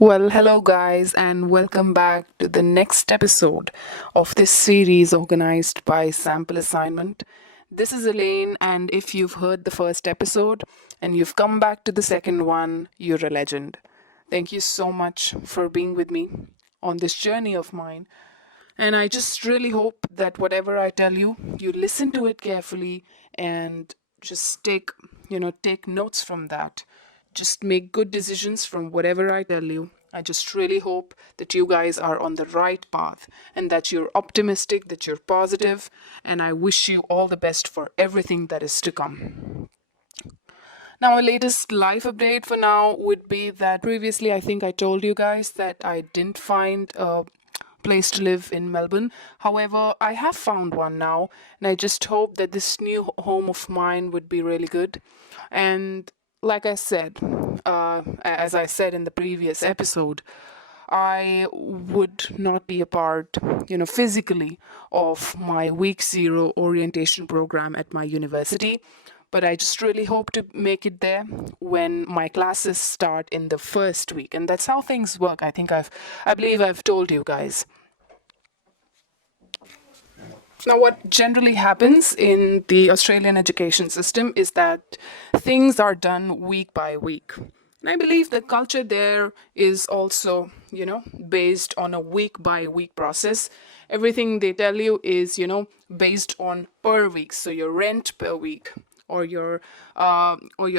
Well, hello, guys, and welcome back to the next episode of this series organized by Sample Assignment. This is Alene, and if you've heard the first episode and you've come back to the second one, you're a legend. Thank you so much for being with me on this journey of mine. And I just really hope that whatever I tell you, you listen to it carefully and just take notes from that. Just make good decisions from whatever I tell you. I just really hope that you guys are on the right path and that you're optimistic, that you're positive, and I wish you all the best for everything that is to come. Now, a latest life update for now would be that previously I think I told you guys that I didn't find a place to live in Melbourne. However, I have found one now, and I just hope that this new home of mine would be really good. And like I said, as I said in the previous episode, I would not be a part, physically of my week zero orientation program at my university. But I just really hope to make it there when my classes start in the first week. And that's how things work. I believe I've told you guys. Now, what generally happens in the Australian education system is that things are done week by week. And I believe the culture there is also, based on a week by week process. Everything they tell you is, based on per week. So your rent per week or your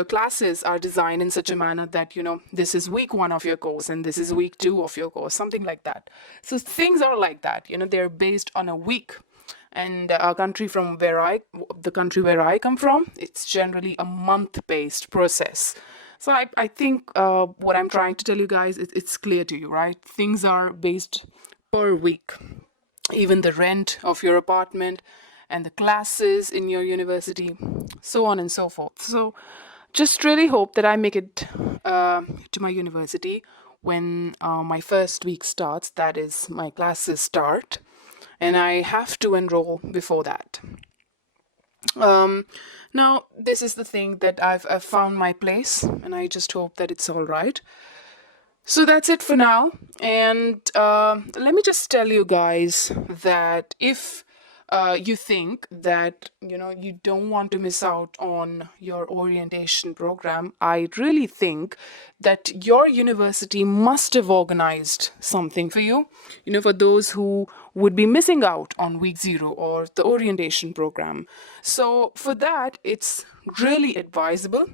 classes are designed in such a manner that this is week one of your course and this is week two of your course, something like that. So things are like that. They're based on a week. And the country where I come from, it's generally a month-based process. So I think what I'm trying to tell you guys, it's clear to you, right? Things are based per week. Even the rent of your apartment and the classes in your university, so on and so forth. So just really hope that I make it to my university when my first week starts, that is, my classes start and I have to enroll before that. Um, Now, this is the thing that I've found my place, and I just hope that it's all right. So that's it for now. And let me just tell you guys that if you think that you don't want to miss out on your orientation program, I really think that your university must have organized something for you, for those who would be missing out on week zero or the orientation program. So for that, it's really advisable.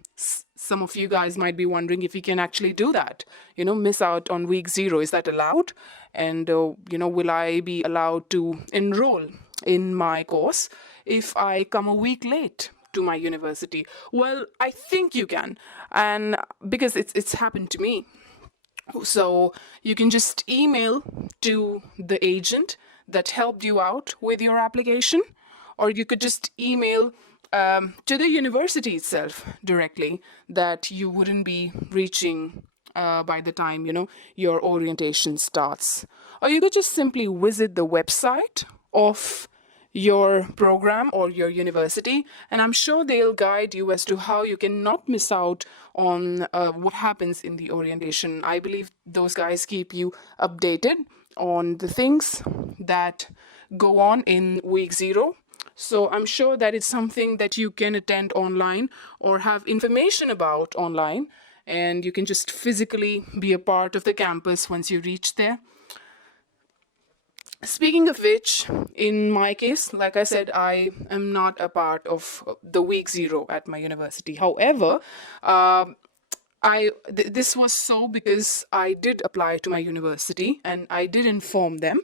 Some of you guys might be wondering if you can actually do that, miss out on week zero. Is that allowed? And, will I be allowed to enroll in my course if I come a week late to my university? Well, I think you can. And because it's happened to me. So you can just email to the agent that helped you out with your application, or you could just email to the university itself directly that you wouldn't be reaching by the time your orientation starts. Or you could just simply visit the website of your program or your university, and I'm sure they'll guide you as to how you can not miss out on what happens in the orientation. I believe those guys keep you updated on the things that go on in week zero. So I'm sure that it's something that you can attend online or have information about online, and you can just physically be a part of the campus once you reach there. Speaking of which, in my case, like I said, I am not a part of the week zero at my university. However, this was so because I did apply to my university and I did inform them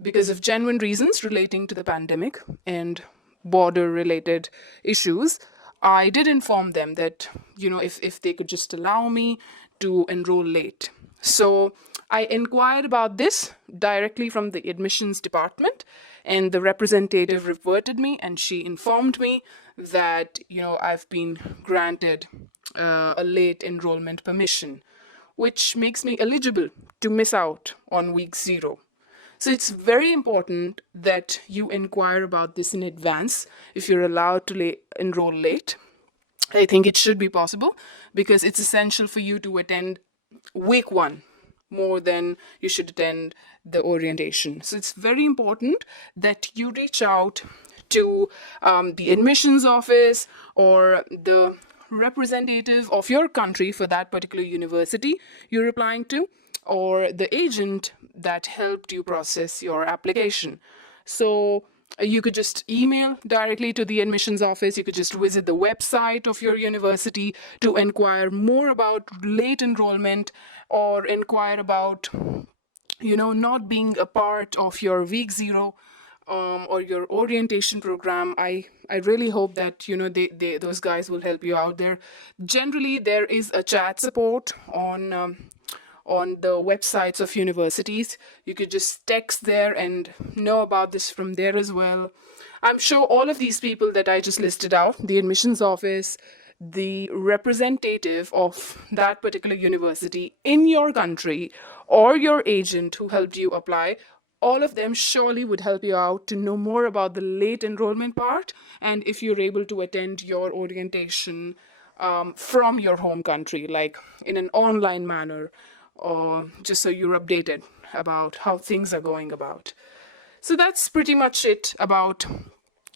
because of genuine reasons relating to the pandemic and border related issues. I did inform them that, if they could just allow me to enroll late. So I inquired about this directly from the admissions department, and the representative reverted me and she informed me that, I've been granted a late enrollment permission, which makes me eligible to miss out on week zero. So it's very important that you inquire about this in advance if you're allowed to enroll late. I think it should be possible because it's essential for you to attend week one more than you should attend the orientation. So it's very important that you reach out to the admissions office or the representative of your country for that particular university you're applying to, or the agent that helped you process your application. So you could just email directly to the admissions office. You could just visit the website of your university to inquire more about late enrollment, or inquire about, not being a part of your week zero, or your orientation program. I really hope that those guys will help you out there. Generally, there is a chat support on the websites of universities. You could just text there and know about this from there as well. I'm sure all of these people that I just listed out, the admissions office, the representative of that particular university in your country, or your agent who helped you apply, all of them surely would help you out to know more about the late enrollment part, and if you're able to attend your orientation from your home country, like in an online manner, or just so you're updated about how things are going about. So that's pretty much it about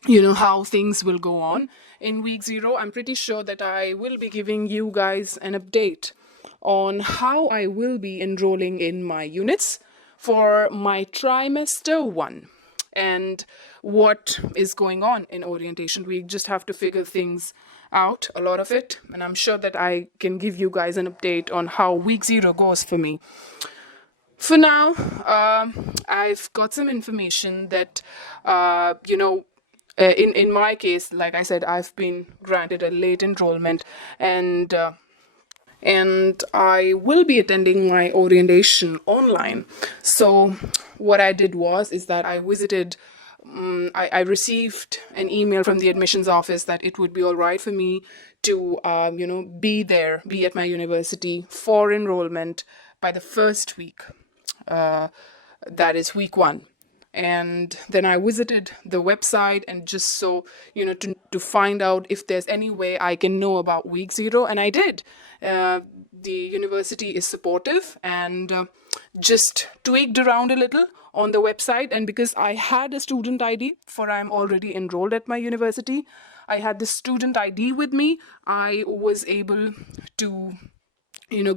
how things will go on in week zero. I'm pretty sure that I will be giving you guys an update on how I will be enrolling in my units for my trimester 1 and what is going on in orientation. We just have to figure things out, a lot of it, and I'm sure that I can give you guys an update on how week zero goes for me. For now, I've got some information that, in my case, like I said, I've been granted a late enrollment, and I will be attending my orientation online. So what I did is that I visited. I received an email from the admissions office that it would be all right for me to, be at my university for enrollment by the first week. That is week 1. And then I visited the website, and just so to find out if there's any way I can know about week zero, and I did. The university is supportive, and just tweaked around a little on the website. And because I had a student ID, for I'm already enrolled at my university, I had the student ID with me. I was able to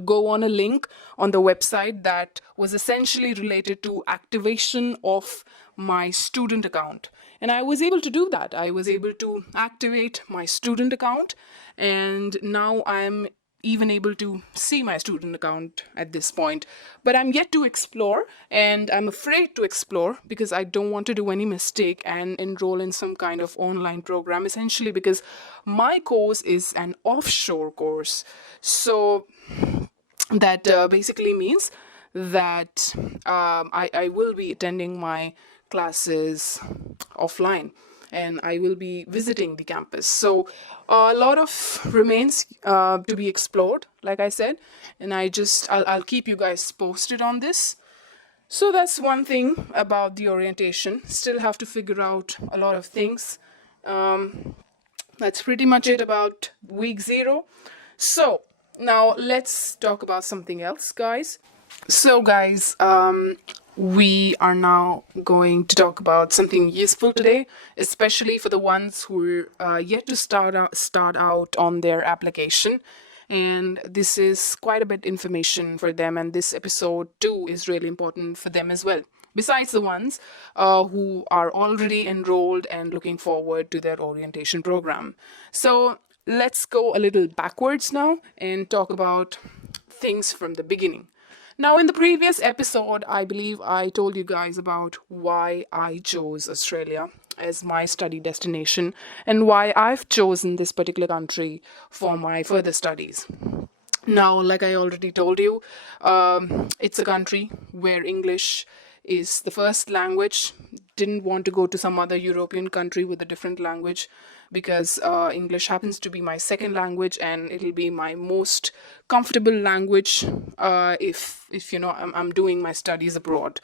go on a link on the website that was essentially related to activation of my student account. And I was able to do that. I was able to activate my student account, and now I'm even able to see my student account at this point. But I'm yet to explore, and I'm afraid to explore because I don't want to do any mistake and enroll in some kind of online program, essentially because my course is an offshore course. So that basically means that I will be attending my classes offline, and I will be visiting the campus. So a lot of remains to be explored, like I said, and I'll keep you guys posted on this. So that's one thing about the orientation. Still have to figure out a lot of things. That's pretty much it about week zero. So now let's talk about something else, guys. So guys, we are now going to talk about something useful today, especially for the ones who are yet to start out on their application. And this is quite a bit information for them, and this episode too is really important for them as well, besides the ones who are already enrolled and looking forward to their orientation program. So let's go a little backwards now and talk about things from the beginning. Now, in the previous episode, I believe I told you guys about why I chose Australia as my study destination and why I've chosen this particular country for my further studies. Now, like I already told you, it's a country where English is the first language. Didn't want to go to some other European country with a different language because English happens to be my second language, and it'll be my most comfortable language if I'm doing my studies abroad.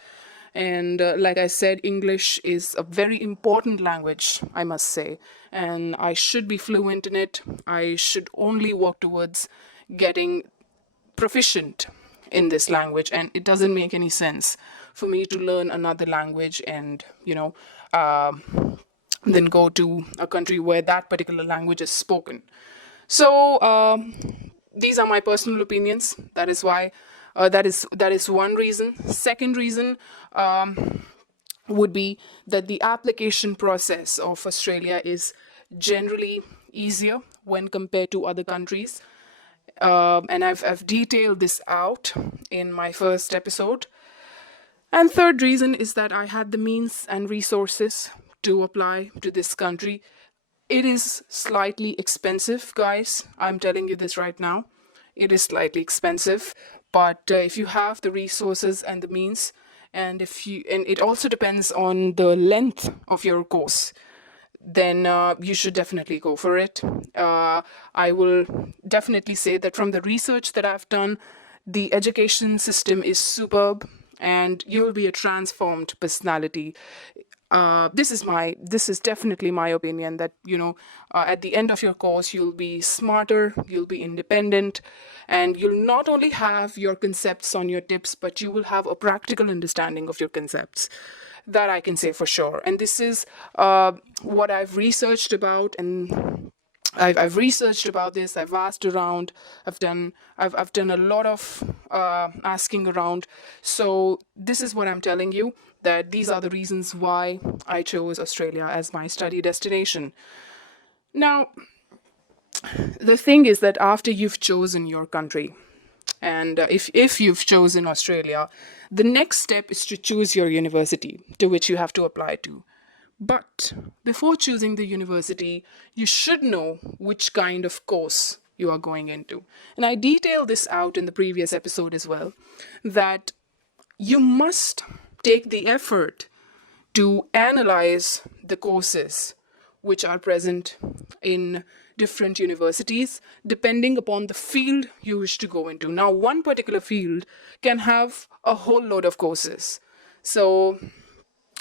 And like I said, English is a very important language, I must say, and I should be fluent in it. I should only work towards getting proficient in this language, and it doesn't make any sense for me to learn another language and then go to a country where that particular language is spoken. So these are my personal opinions. That is why that is one reason. Second reason would be that the application process of Australia is generally easier when compared to other countries. And I've detailed this out in my first episode. And third reason is that I had the means and resources to apply to this country. It is slightly expensive, guys. I'm telling you this right now. It is slightly expensive, but if you have the resources and the means, and it also depends on the length of your course, then you should definitely go for it. I will definitely say that from the research that I've done, the education system is superb, and you will be a transformed personality. This is definitely my opinion that at the end of your course you'll be smarter, you'll be independent, and you'll not only have your concepts on your tips, but you will have a practical understanding of your concepts. That I can say for sure. And this is what I've researched about, and I've researched about this. I've asked around. I've done a lot of asking around. So this is what I'm telling you, that these are the reasons why I chose Australia as my study destination. Now, the thing is that after you've chosen your country, and if you've chosen Australia, the next step is to choose your university to which you have to apply to. But before choosing the university, you should know which kind of course you are going into. And I detailed this out in the previous episode as well, that you must take the effort to analyze the courses which are present in different universities depending upon the field you wish to go into. Now, one particular field can have a whole load of courses. So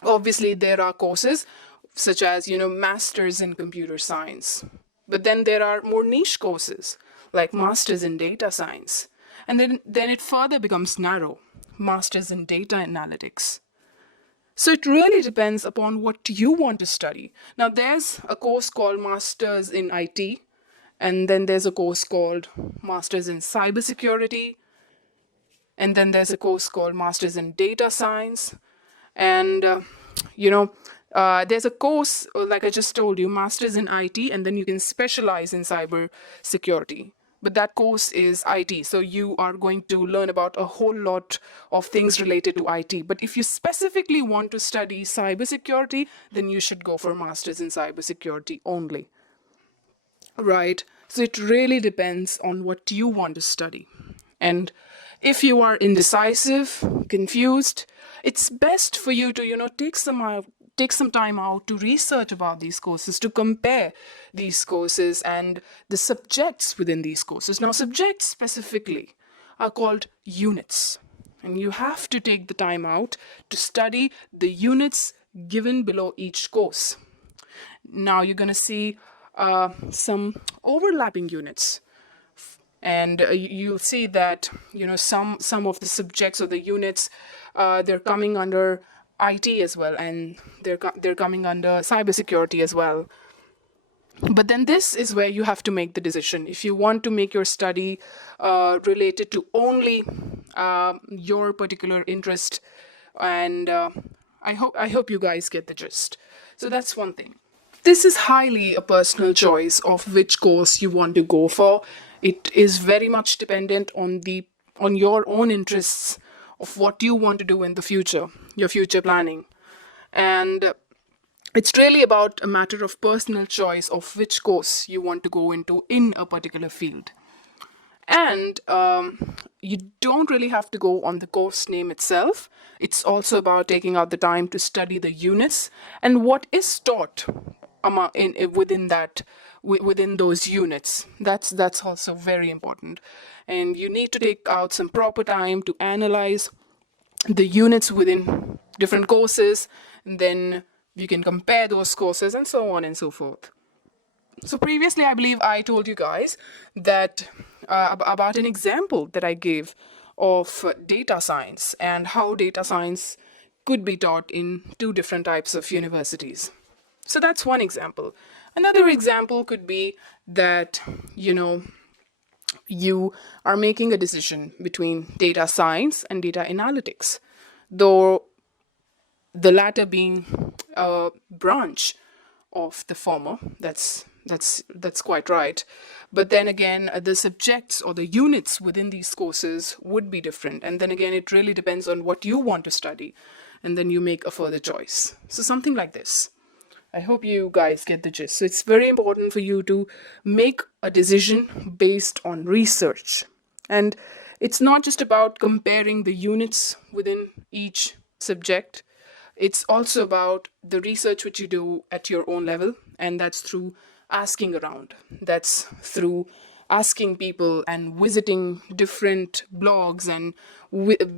obviously there are courses such as masters in computer science, but then there are more niche courses like masters in data science, and then it further becomes narrow, masters in data analytics. So it really depends upon what you want to study. Now, there's a course called Masters in IT, and then there's a course called Masters in Cybersecurity, and then there's a course called Masters in Data Science, and there's a course, like I just told you, Masters in IT, and then you can specialize in cybersecurity. But that course is IT, so you are going to learn about a whole lot of things related to IT. But if you specifically want to study cybersecurity, then you should go for Masters in Cybersecurity only. Right? So it really depends on what you want to study. And if you are indecisive, confused, it's best for you to, take some time out to research about these courses, to compare these courses and the subjects within these courses. Now, subjects specifically are called units, and you have to take the time out to study the units given below each course. Now, you're going to see some overlapping units. And you'll see that some of the subjects or the units they're coming under IT as well, and they're coming under cybersecurity as well. But then this is where you have to make the decision. If you want to make your study related to only your particular interest, and I hope you guys get the gist. So that's one thing. This is highly a personal choice of which course you want to go for. It is very much dependent on your own interests of what you want to do in the future, your future planning. And it's really about a matter of personal choice of which course you want to go into in a particular field. And you don't really have to go on the course name itself. It's also about taking out the time to study the units and what is taught within those units. That's also very important. And you need to take out some proper time to analyze the units within different courses, and then you can compare those courses and so on and so forth. So previously, I believe I told you guys that about an example that I gave of data science and how data science could be taught in two different types of universities. So that's one example. Another example could be that, you are making a decision between data science and data analytics, though the latter being a branch of the former. That's quite right. But then again, the subjects or the units within these courses would be different. And then again, it really depends on what you want to study. And then you make a further choice. So something like this. I hope you guys get the gist. So it's very important for you to make a decision based on research. And it's not just about comparing the units within each subject. It's also about the research which you do at your own level, and that's through asking around. That's through asking people and visiting different blogs and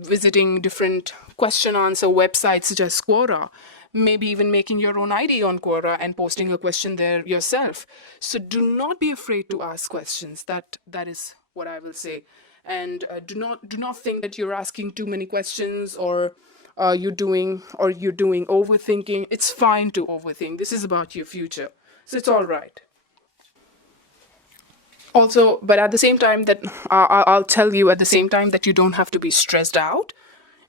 visiting different question answer websites such as Quora. Maybe even making your own ID on Quora and posting a question there yourself. So do not be afraid to ask questions. That is what I will say. And do not think that you're asking too many questions, or you're doing overthinking. It's fine to overthink. This is about your future, so it's all right. Also, but at the same time that I'll tell you at the same time that you don't have to be stressed out,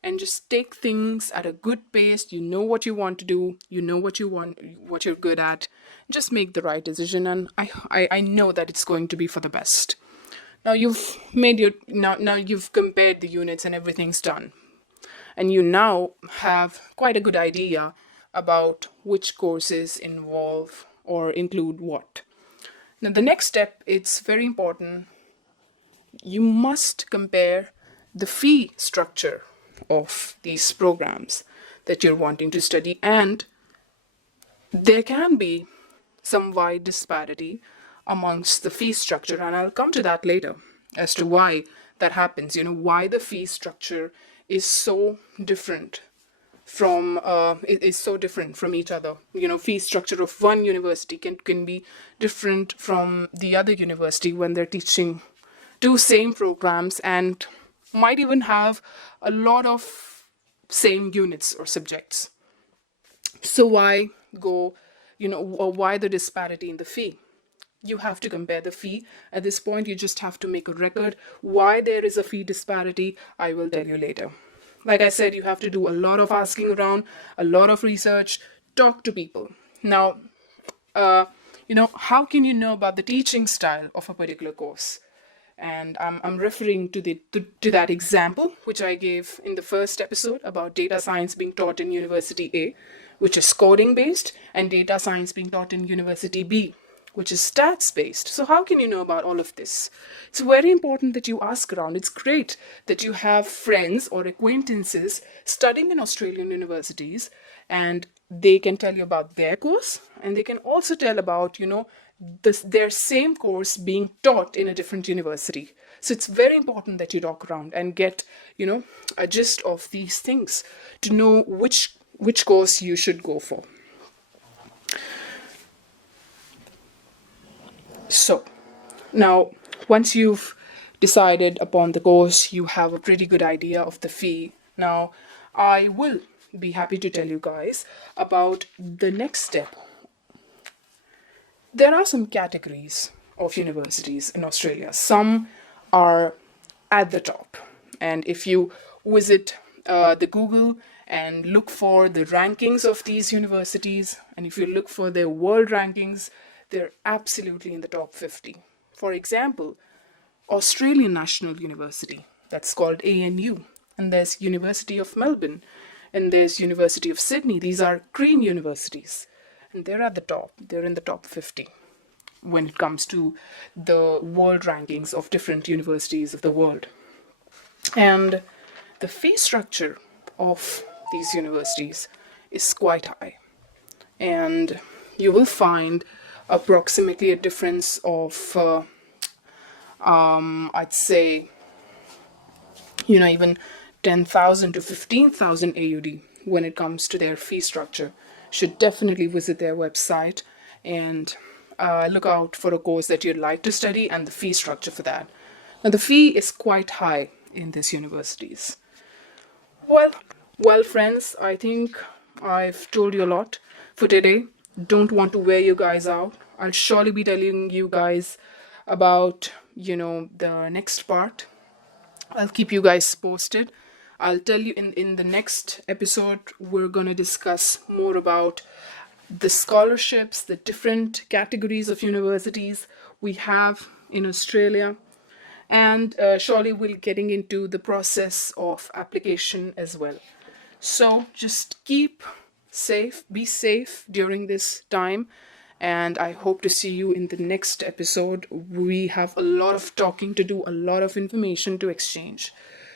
and just take things at a good pace. You know what you want to do. You know what you want, what you're good at. Just make the right decision, and I know that it's going to be for the best. Now you've compared the units and everything's done. And you now have quite a good idea about which courses involve or include what. Now the next step, it's very important. You must compare the fee structure of these programs that you're wanting to study, and there can be some wide disparity amongst the fee structure, and I'll come to that later as to why that happens. Why the fee structure is so different from each other. Fee structure of one university can be different from the other university when they're teaching two same programs, and might even have a lot of same units or subjects. So why go, or why the disparity in the fee? You have to compare the fee. At this point, you just have to make a record. Why there is a fee disparity, I will tell you later. Like I said, you have to do a lot of asking around, a lot of research, talk to people. Now, how can you know about the teaching style of a particular course? And I'm referring to that example which I gave in the first episode about data science being taught in University A, which is coding based, and data science being taught in University B, which is stats based. So how can you know about all of this? It's very important that you ask around. It's great that you have friends or acquaintances studying in Australian universities, and they can tell you about their course, and they can also tell about, their same course being taught in a different university. So it's very important that you talk around and get, a gist of these things to know which course you should go for. So now, once you've decided upon the course, you have a pretty good idea of the fee. Now, I will be happy to tell you guys about the next step. There are some categories of universities in Australia. Some are at the top. And if you visit the Google and look for the rankings of these universities, and if you look for their world rankings, they're absolutely in the top 50. For example, Australian National University, that's called ANU, and there's University of Melbourne, and there's University of Sydney. These are cream universities, and they're at the top. They're in the top 50 when it comes to the world rankings of different universities of the world. And the fee structure of these universities is quite high, and you will find approximately a difference of I'd say even 10,000 to 15,000 AUD when it comes to their fee structure. Should definitely visit their website and look out for a course that you'd like to study and the fee structure for that. Now the fee is quite high, in these universities. Well, well, friends, I think I've told you a lot for today. Don't want to wear you guys out. I'll surely be telling you guys about, the next part. I'll keep you guys posted. I'll tell you in the next episode, we're going to discuss more about the scholarships, the different categories of universities we have in Australia, and surely we'll getting into the process of application as well. So just keep safe, be safe during this time, and I hope to see you in the next episode. We have a lot of talking to do, a lot of information to exchange.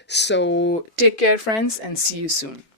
So take care, friends, and see you soon.